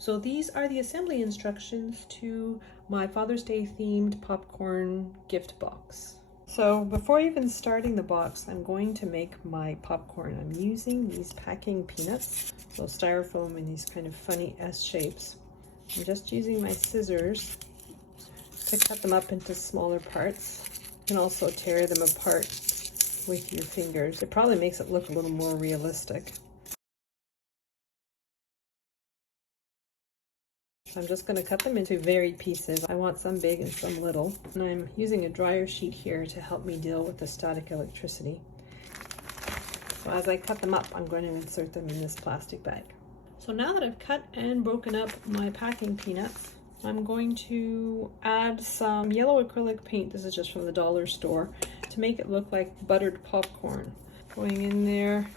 So these are the assembly instructions to my Father's Day themed popcorn gift box. So before even starting the box, I'm going to make my popcorn. I'm using these packing peanuts, so styrofoam in these kind of funny S shapes. I'm just using my scissors to cut them up into smaller parts. You can also tear them apart with your fingers. It probably makes it look a little more realistic. So I'm just going to cut them into varied pieces. I want some big and some little. And I'm using a dryer sheet here to help me deal with the static electricity. So as I cut them up, I'm going to insert them in this plastic bag. So now that I've cut and broken up my packing peanuts, I'm going to add some yellow acrylic paint. This is just from the dollar store, to make it look like buttered popcorn. Going in there.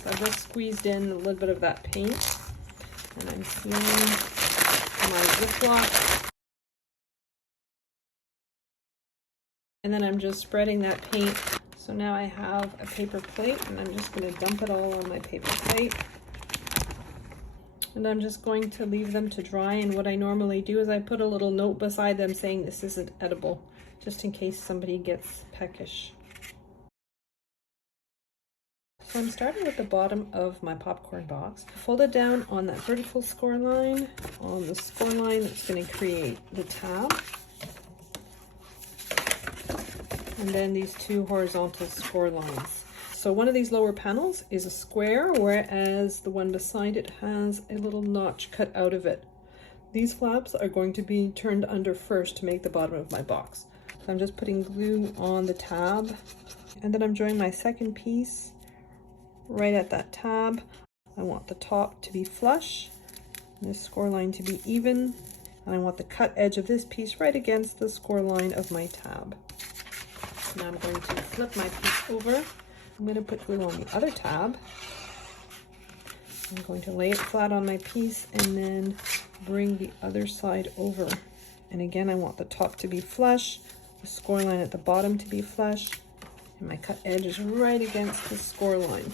So I've just squeezed in a little bit of that paint, and I'm sealing my Ziploc. And then I'm just spreading that paint. So now I have a paper plate, and I'm just going to dump it all on my paper plate. And I'm just going to leave them to dry, and what I normally do is I put a little note beside them saying this isn't edible, just in case somebody gets peckish. So I'm starting with the bottom of my popcorn box. Fold it down on that vertical score line, on the score line that's going to create the tab. And then these two horizontal score lines. So one of these lower panels is a square, whereas the one beside it has a little notch cut out of it. These flaps are going to be turned under first to make the bottom of my box. So I'm just putting glue on the tab, and then I'm joining my second piece right at that tab. I want the top to be flush, and this score line to be even, and I want the cut edge of this piece right against the score line of my tab. Now I'm going to flip my piece over. I'm going to put glue on the other tab. I'm going to lay it flat on my piece and then bring the other side over. And again, I want the top to be flush, the score line at the bottom to be flush, and my cut edge is right against the score line.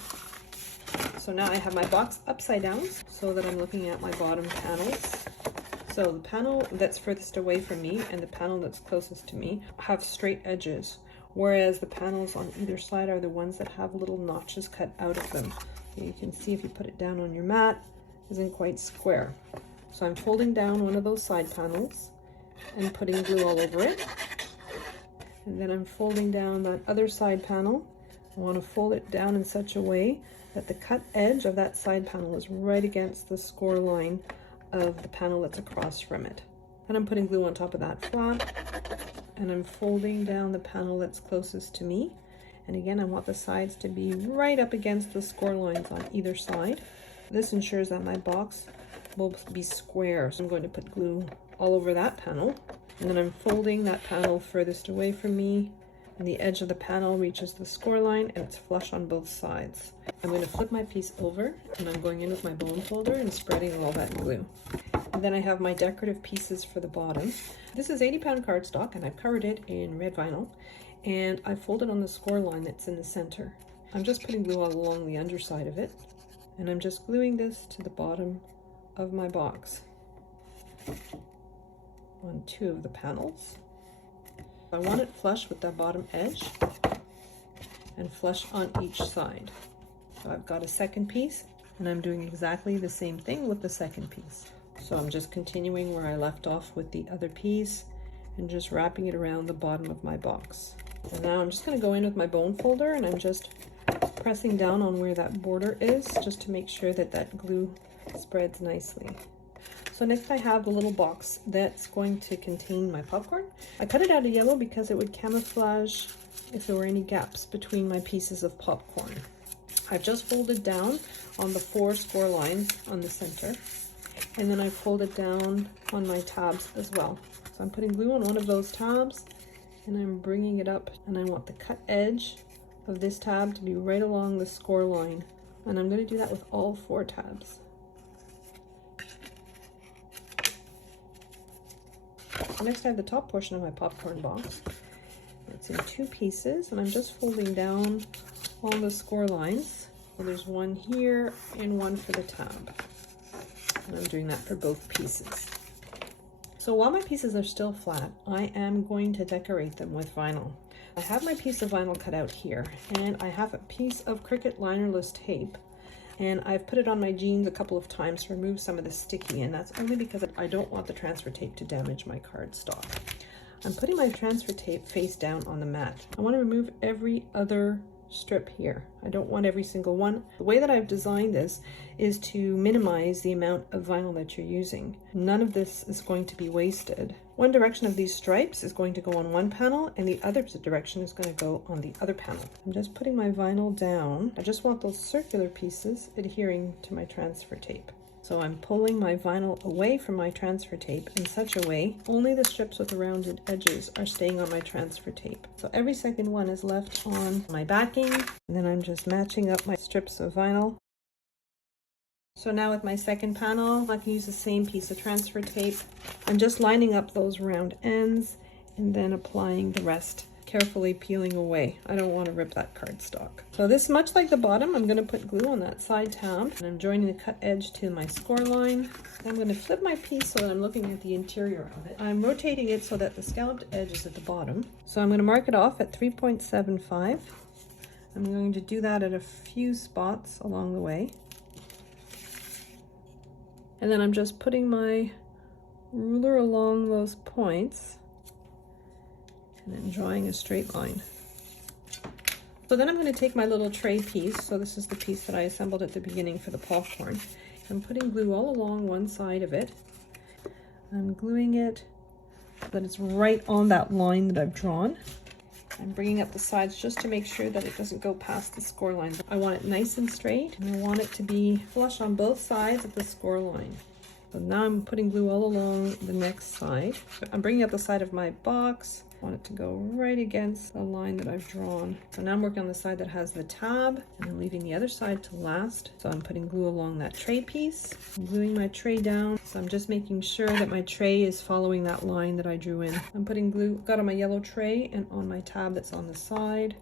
So now I have my box upside down so that I'm looking at my bottom panels. So the panel that's furthest away from me and the panel that's closest to me have straight edges, whereas the panels on either side are the ones that have little notches cut out of them. So you can see if you put it down on your mat, it isn't quite square. So I'm folding down one of those side panels and putting glue all over it. And then I'm folding down that other side panel. I want to fold it down in such a way that the cut edge of that side panel is right against the score line of the panel that's across from it. And I'm putting glue on top of that flap, and I'm folding down the panel that's closest to me. And again, I want the sides to be right up against the score lines on either side. This ensures that my box will be square. So I'm going to put glue all over that panel, and then I'm folding that panel furthest away from me, and the edge of the panel reaches the score line and it's flush on both sides. I'm going to flip my piece over, and I'm going in with my bone folder and spreading all that glue. And then I have my decorative pieces for the bottom. This is 80-pound cardstock, and I've covered it in red vinyl, and I folded on the score line that's in the center. I'm just putting glue all along the underside of it, and I'm just gluing this to the bottom of my box on two of the panels. I want it flush with that bottom edge and flush on each side. So I've got a second piece, and I'm doing exactly the same thing with the second piece. So I'm just continuing where I left off with the other piece and just wrapping it around the bottom of my box. So now I'm just going to go in with my bone folder, and I'm just pressing down on where that border is just to make sure that that glue spreads nicely. So next I have the little box that's going to contain my popcorn. I cut it out of yellow because it would camouflage if there were any gaps between my pieces of popcorn. I've just folded down on the 4 score lines on the center, and then I folded down on my tabs as well. So I'm putting glue on one of those tabs, and I'm bringing it up, and I want the cut edge of this tab to be right along the score line, and I'm going to do that with all 4 tabs. So next I have the top portion of my popcorn box. It's in 2 pieces, and I'm just folding down all the score lines So there's one here and one for the tab. And I'm doing that for both pieces. So while my pieces are still flat, I am going to decorate them with vinyl. I have my piece of vinyl cut out here, and I have a piece of Cricut linerless tape, and I've put it on my jeans a couple of times to remove some of the sticky, and that's only because I don't want the transfer tape to damage my cardstock. I'm putting my transfer tape face down on the mat. I want to remove every other strip here. I don't want every single one. The way that I've designed this is to minimize the amount of vinyl that you're using. None of this is going to be wasted. One direction of these stripes is going to go on one panel, and the other direction is going to go on the other panel. I'm just putting my vinyl down. I just want those circular pieces adhering to my transfer tape. So I'm pulling my vinyl away from my transfer tape in such a way only the strips with the rounded edges are staying on my transfer tape. So every second one is left on my backing, and then I'm just matching up my strips of vinyl. So now with my second panel, I can use the same piece of transfer tape. I'm just lining up those round ends and then applying the rest, carefully peeling away. I don't want to rip that cardstock. So this, much like the bottom, I'm going to put glue on that side tab, and I'm joining the cut edge to my score line. I'm going to flip my piece so that I'm looking at the interior of it. I'm rotating it so that the scalloped edge is at the bottom. So I'm going to mark it off at 3.75. I'm going to do that at a few spots along the way. And then I'm just putting my ruler along those points and then drawing a straight line. So then I'm going to take my little tray piece. So this is the piece that I assembled at the beginning for the popcorn. I'm putting glue all along one side of it. I'm gluing it so that it's right on that line that I've drawn. I'm bringing up the sides just to make sure that it doesn't go past the score line. I want it nice and straight, and I want it to be flush on both sides of the score line. So now I'm putting glue all along the next side. I'm bringing up the side of my box. I want it to go right against the line that I've drawn. So now I'm working on the side that has the tab, and I'm leaving the other side to last. So I'm putting glue along that tray piece. I'm gluing my tray down. So I'm just making sure that my tray is following that line that I drew in. I'm putting glue, got on my yellow tray and on my tab that's on the side.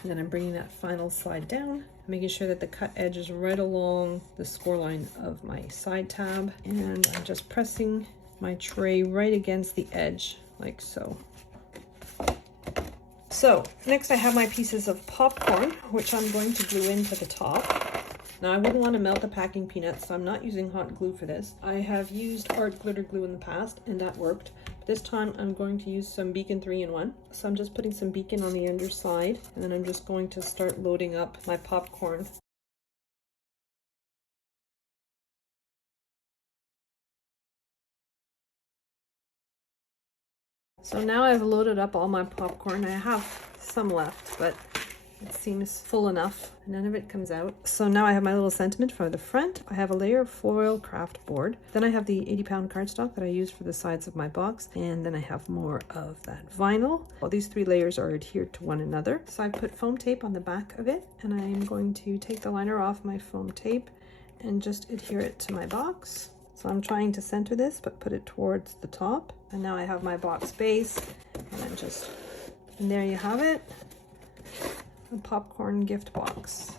And then I'm bringing that final side down, making sure that the cut edge is right along the score line of my side tab. And I'm just pressing my tray right against the edge, like so. So next I have my pieces of popcorn, which I'm going to glue into the top. Now I wouldn't want to melt the packing peanuts, so I'm not using hot glue for this. I have used art glitter glue in the past, and that worked. But this time I'm going to use some Beacon 3-in-1. So I'm just putting some Beacon on the underside, and then I'm just going to start loading up my popcorn. So now I've loaded up all my popcorn. I have some left, but it seems full enough. None of it comes out. So now I have my little sentiment for the front. I have a layer of foil craft board. Then I have the 80-pound cardstock that I use for the sides of my box. And then I have more of that vinyl. Well, these three layers are adhered to one another. So I put foam tape on the back of it, and I'm going to take the liner off my foam tape and just adhere it to my box. So I'm trying to center this, but put it towards the top. And now I have my box base, and there you have it, a popcorn gift box.